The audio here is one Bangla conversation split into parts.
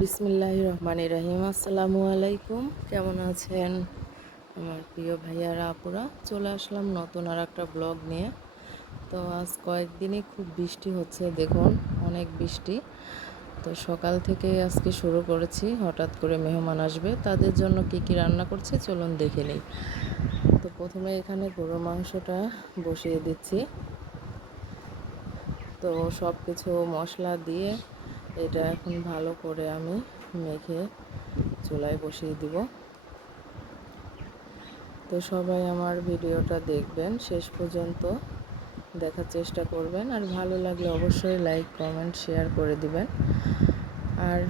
বিসমিল্লাহ রহমান রহিম আসসালামু আলাইকুম। কেমন আছেন আমার প্রিয় ভাইয়ারা, আপুরা? চলে আসলাম নতুন আর একটা ব্লগ নিয়ে। তো আজ কয়েকদিনই খুব বৃষ্টি হচ্ছে, দেখুন, অনেক বৃষ্টি। তো সকাল থেকে আজকে শুরু করেছি, হঠাৎ করে মেহমান আসবে। তাদের জন্য কি কি রান্না করছি, চলুন দেখে নিই। তো প্রথমে এখানে গরু মাংসটা বসিয়ে দিচ্ছি। তো সব কিছু মশলা দিয়ে এটা এখন ভালো করে আমি মেখে চুলায় বসিয়ে দিব। তো সবাই আমার ভিডিওটা দেখবেন, শেষ পর্যন্ত দেখার চেষ্টা করবেন। আর ভালো লাগলে অবশ্যই লাইক কমেন্ট শেয়ার করে দিবেন। আর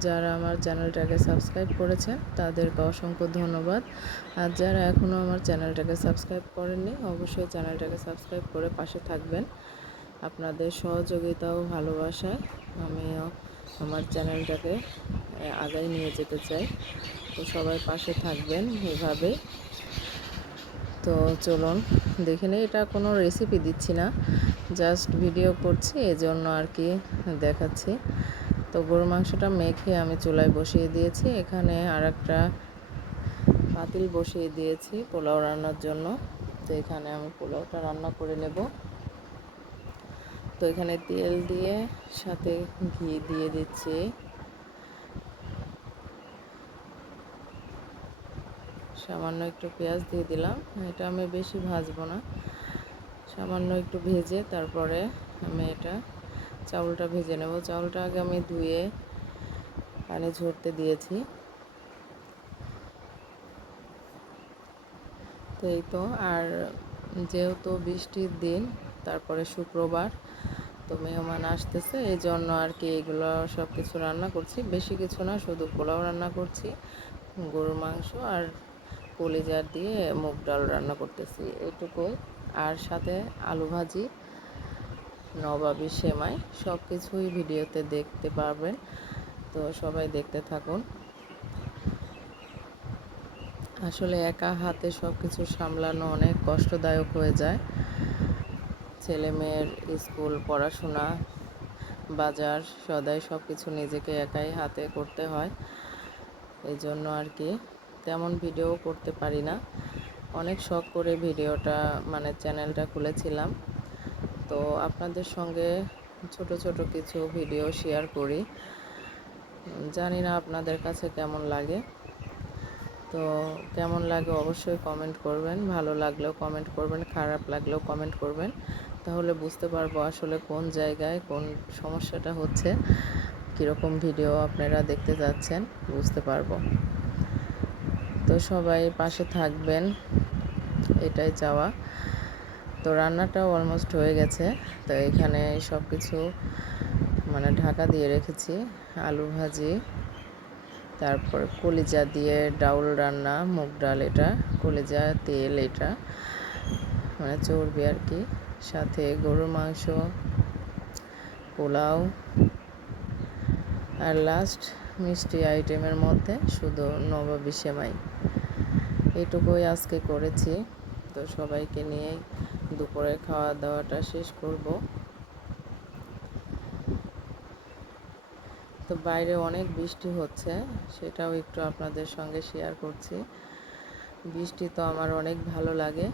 যারা আমার চ্যানেলটাকে সাবস্ক্রাইব করেছেন, তাদেরকে অসংখ্য ধন্যবাদ। আর যারা এখনও আমার চ্যানেলটাকে সাবস্ক্রাইব করেননি, অবশ্যই চ্যানেলটাকে সাবস্ক্রাইব করে পাশে থাকবেন। আপনাদের সহযোগিতা ও ভালোবাসায় আমিও আমার চ্যানেলটাকে আগায় নিয়ে যেতে চাই। তো সবাই পাশে থাকবেন এভাবে। তো চলুন, দেখে নিই, এটা কোনো রেসিপি দিচ্ছি না। জাস্ট ভিডিও করছি, এজন্য আর কি দেখাচ্ছি। তো গরু মাংসটা মেখে আমি চুলায় বসিয়ে দিয়েছি। এখানে আর একটা পাতিল বসিয়ে দিয়েছি পোলাও রান্নার জন্য। তো এখানে আমি পোলাওটা রান্না করে নেব। তো এখানে তেল দিয়ে সাথে ঘি দিয়ে দিচ্ছি। সামান্য একটু পেঁয়াজ দিয়ে দিলাম। এটা আমি বেশি ভাজবো না। সামান্য একটু ভেজে তারপরে আমি এটা চাউলটা ভেজে নেব। চাউলটা আগে আমি ধুয়ে পানি ঝরতে দিয়েছি। তো এই তো, আর যেহেতু বৃষ্টির দিন, তারপরে শুক্রবার তো মেহমান আসতেছে এই জন্য আর কি এগুলো সব কিছু রান্না করছি। বেশি কিছু না, শুধু পোলাও রান্না করছি, গরুর মাংস আর কলিজা দিয়ে মুগ ডাল রান্না করতেছি এইটুকুই আর সাথে আলু ভাজি, নবাবি সেমাই সব কিছুই ভিডিওতে দেখতে পারবেন। তো সবাই দেখতে থাকুন। আসলে একা হাতে সব কিছু সামলানো অনেক কষ্টদায়ক হয়ে যায়। ছেলে মেয়ের স্কুল, পড়াশোনা, বাজার সদাই সব কিছু নিজেকে একাই হাতে করতে হয়। এই জন্য আর কি তেমন ভিডিও করতে পারি না। অনেক শখ করে ভিডিওটা মানে চ্যানেলটা খুলেছিলাম। তো আপনাদের সঙ্গে ছোট ছোট কিছু ভিডিও শেয়ার করি। জানি না আপনাদের কাছে কেমন লাগে। তো কেমন লাগে অবশ্যই কমেন্ট করবেন। ভালো লাগলেও কমেন্ট করবেন, খারাপ লাগলেও কমেন্ট করবেন। তাহলে বুঝতে পারব আসলে কোন জায়গায় কোন সমস্যাটা হচ্ছে, কীরকম ভিডিও আপনারা দেখতে যাচ্ছেন, বুঝতে পারব। তো সবাই পাশে থাকবেন, এটাই চাওয়া। তো রান্নাটাও অলমোস্ট হয়ে গেছে, তো এখানে সব কিছু মানে ঢাকা দিয়ে রেখেছি, আলু ভাজি, তারপর কলিজা দিয়ে ডাউল রান্না, মুগ ডাল এটা, কলিজা, তেল এটা মানে চর্বি আর কি। সাথে গরুর মাংস, পোলাও, আর লাস্ট মিষ্টি আইটেমের মধ্যে শুধু নবাবি সেমাই। এটুকুই আজকে করেছি। তো সবাইকে নিয়েই দুপুরে খাওয়া দাওয়াটা শেষ করব। তো বাইরে অনেক বৃষ্টি হচ্ছে, সেটাও একটু আপনাদের সঙ্গে শেয়ার করছি। বৃষ্টি তো আমার অনেক ভালো লাগে।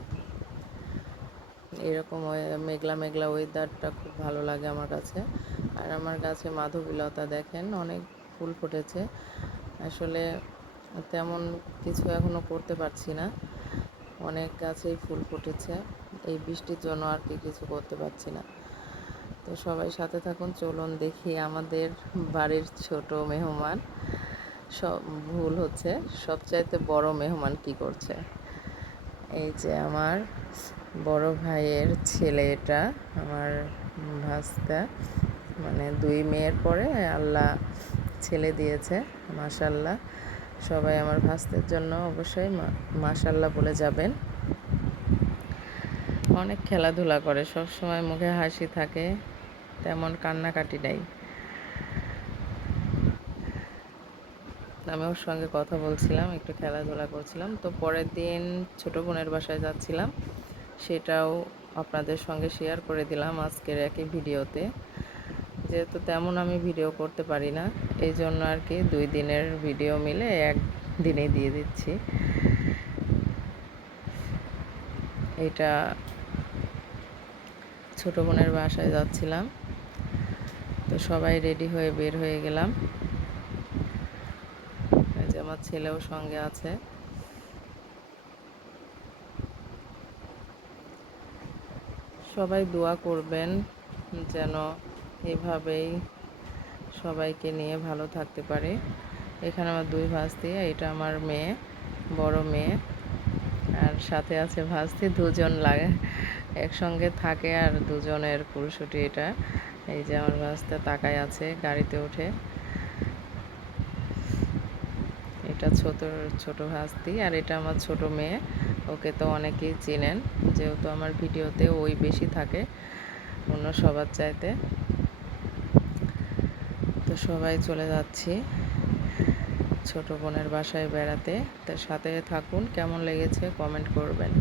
এরকম মেঘলা মেঘলা ওয়েদারটা খুব ভালো লাগে আমার কাছে। আর আমার গাছে মাধবীলতা দেখেন, অনেক ফুল ফুটেছে। আসলে তেমন কিছু এখনও করতে পারছি না। অনেক গাছেই ফুল ফুটেছে, এই বৃষ্টির জন্য আর কি কিছু করতে পারছি না। তো সবাই সাথে থাকুন, চলুন দেখি আমাদের বাড়ির ছোট মেহমান। সব ভুল হচ্ছে, সবচাইতে বড় মেহমান কি করছে? এই যে আমার বড় ভাইয়ের ছেলে এটা, আমার ভাস্তা। মানে দুই মেয়ের পরে আল্লাহ ছেলে দিয়েছে, মাশাল্লাহ। সবাই আমার ভাস্তের জন্য অবশ্যই মাশাল্লাহ বলে যাবেন। অনেক খেলাধুলা করে, সব সময় মুখে হাসি থাকে, তেমন কান্নাকাটি নেই। আমি ওর সঙ্গে কথা বলছিলাম, একটু খেলাধুলা করছিলাম। তো পরের দিন ছোটো বোনের বাসায় যাচ্ছিলাম। সেটাও আপনাদের সঙ্গে শেয়ার করে দিলাম আজকের একই ভিডিওতে। যেহেতু তেমন আমি ভিডিও করতে পারি না এই জন্য আর কি দুই দিনের ভিডিও মিলে এক দিনেই দিয়ে দিচ্ছি। এটা ছোট বোনের বাসায় যাচ্ছিলাম, তো সবাই রেডি হয়ে বের হয়ে গেলাম। যে আমার ছেলেও সঙ্গে আছে। সবাই দোয়া করবেন যেন এভাবেই সবাইকে নিয়ে ভালো থাকতে পারে। এখানে আমার দুই ভাস্তি এটা আমার মেয়ে, বড় মেয়ে, আর সাথে আছে ভাস্তি, দুজন লাগে, একসঙ্গে থাকে আর দুজনের পুরুষটি এটা। এই যে আমার ভাস্তা তাকায় আছে গাড়িতে উঠে। এটা ছোট ছোট ভাস্তি আর এটা আমার ছোট মেয়ে। ওকে তো অনেকেই চেনেন, যেহেতু আমার ভিডিওতে ওই বেশি থাকে অন্য সবার চাইতে। তো সবাই চলে যাচ্ছি ছোট বোনের বাসায় বেড়াতে। তার সাথে থাকুন, কেমন লেগেছে কমেন্ট করবেন।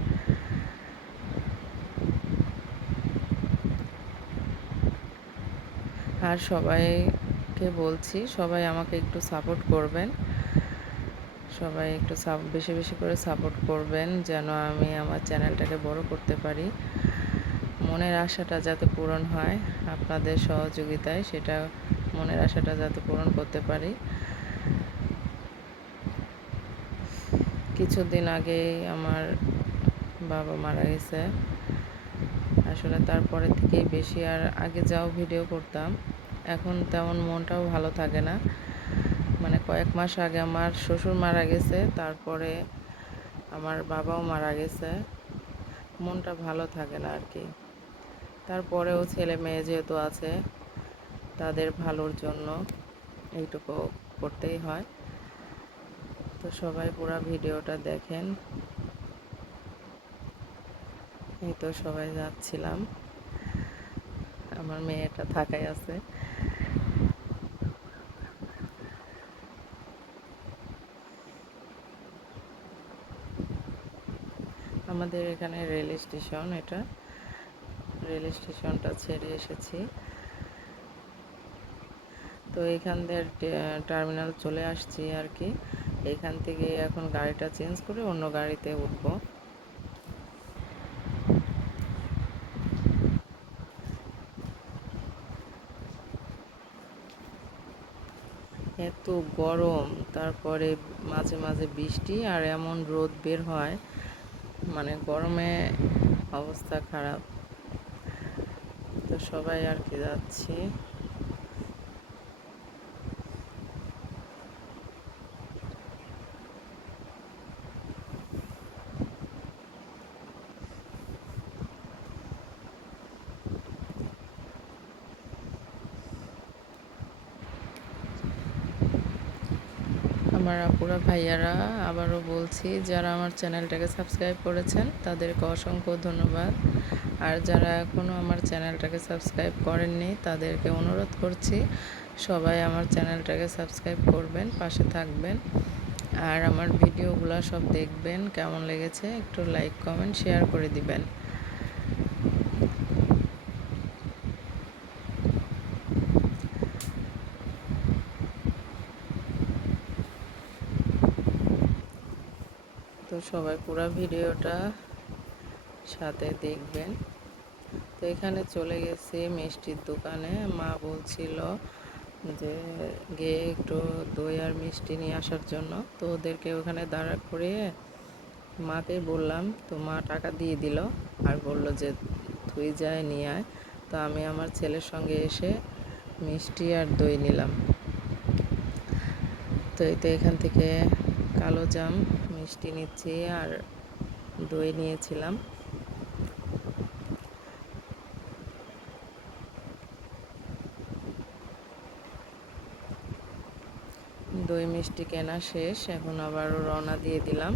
আর সবাইকে বলছি, সবাই আমাকে একটু সাপোর্ট করবেন। সবাই একটু সাপ বেশি বেশি করে সাপোর্ট করবেন যেন আমি আমার চ্যানেলটাকে বড় করতে পারি। মনের আশাটা যাতে পূরণ হয়, আপনাদের সহযোগিতায় সেটা মনের আশাটা যাতে পূরণ করতে পারি। কিছুদিন আগে আমার বাবা মারা গেছে। আসলে তারপরে থেকেই বেশি আর আগে যাও ভিডিও করতাম। এখন তেমন মনটাও ভালো থাকে না। মানে কয়েক মাস আগে আমার শ্বশুর মারা গেছে, তারপরে আমার বাবাও মারা গেছে। মনটা ভালো থাকে না আর কি তারপরেও ছেলে মেয়ে যেহেতু আছে, তাদের ভালোর জন্য এইটুকু করতেই হয়। তো সবাই পুরো ভিডিওটা দেখেন। এই তো সবাই যাচ্ছিলাম। আমার মেয়েটা থাকাই আছে। আমাদের এখানে রেল স্টেশন এটা। রেল স্টেশনটা ছেড়ে এসেছি। তো এখান থেকে টার্মিনাল চলে আসছি আর কি। এখান থেকে এখন গাড়িটা চেঞ্জ করে অন্য গাড়িতে উঠবো। এত গরম, তারপরে মাঝে মাঝে বৃষ্টি আর এমন রোদ বের হয়। মানে গরমে অবস্থা খারাপ। তো সবাই আর কি যাচ্ছি। আমার আপুরা ভাইয়ারা, আবারও বলছি, যারা আমার চ্যানেলটাকে সাবস্ক্রাইব করেছেন, তাদেরকে অসংখ্য ধন্যবাদ। আর যারা এখনও আমার চ্যানেলটাকে সাবস্ক্রাইব করেননি, তাদেরকে অনুরোধ করছি, সবাই আমার চ্যানেলটাকে সাবস্ক্রাইব করবেন, পাশে থাকবেন। আর আমার ভিডিওগুলো সব দেখবেন, কেমন লেগেছে, একটু লাইক, কমেন্ট, শেয়ার করে দিবেন তো সবাই পুরো ভিডিওটা সাথে দেখবেন। তো এখানে চলে গেছি মিষ্টির দোকানে। মা বলছিল যে গিয়ে একটু দই আর মিষ্টি নিয়ে আসার জন্য। তো ওদেরকে ওখানে দাঁড়া করিয়ে মাকে বললাম, তো মা টাকা দিয়ে দিল। আর বলল যে, তুই যায় নিয়ে আয়। তো আমি আমার ছেলের সঙ্গে এসে মিষ্টি আর দই নিলাম। তো এই তো এখান থেকে কালো জাম মিষ্টি নিচ্ছি আর দই নিয়েছিলাম। দই মিষ্টি কেনা শেষ এখন আবার রওনা দিয়ে দিলাম।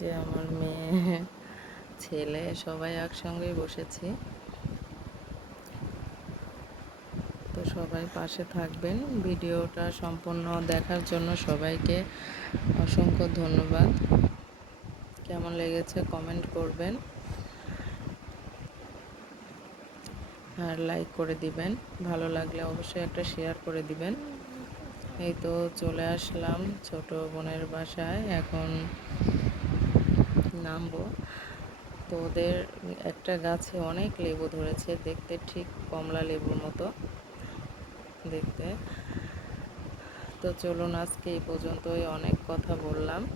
যে আমার মেয়ে, ছেলে, সবাই একসঙ্গেই বসেছি। তো সবাই পাশে থাকবেন। ভিডিওটা সম্পূর্ণ দেখার জন্য সবাইকে অসংখ্য ধন্যবাদ। কেমন লেগেছে কমেন্ট করবেন আর লাইক করে দিবেন। ভালো লাগলে অবশ্যই একটা শেয়ার করে দিবেন। এই তো চলে আসলাম ছোট বোনের বাসায়। এখন নামবো। তো ওদের একটা গাছে অনেক লেবু ধরেছে, দেখতে ঠিক কমলা লেবুর মতো। দেখতে। তো চলুন আজকে এই পর্যন্তই অনেক কথা বললাম।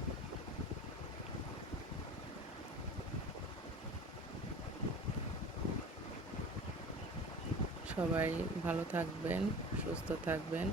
সবাই ভালো থাকবেন, সুস্থ থাকবেন।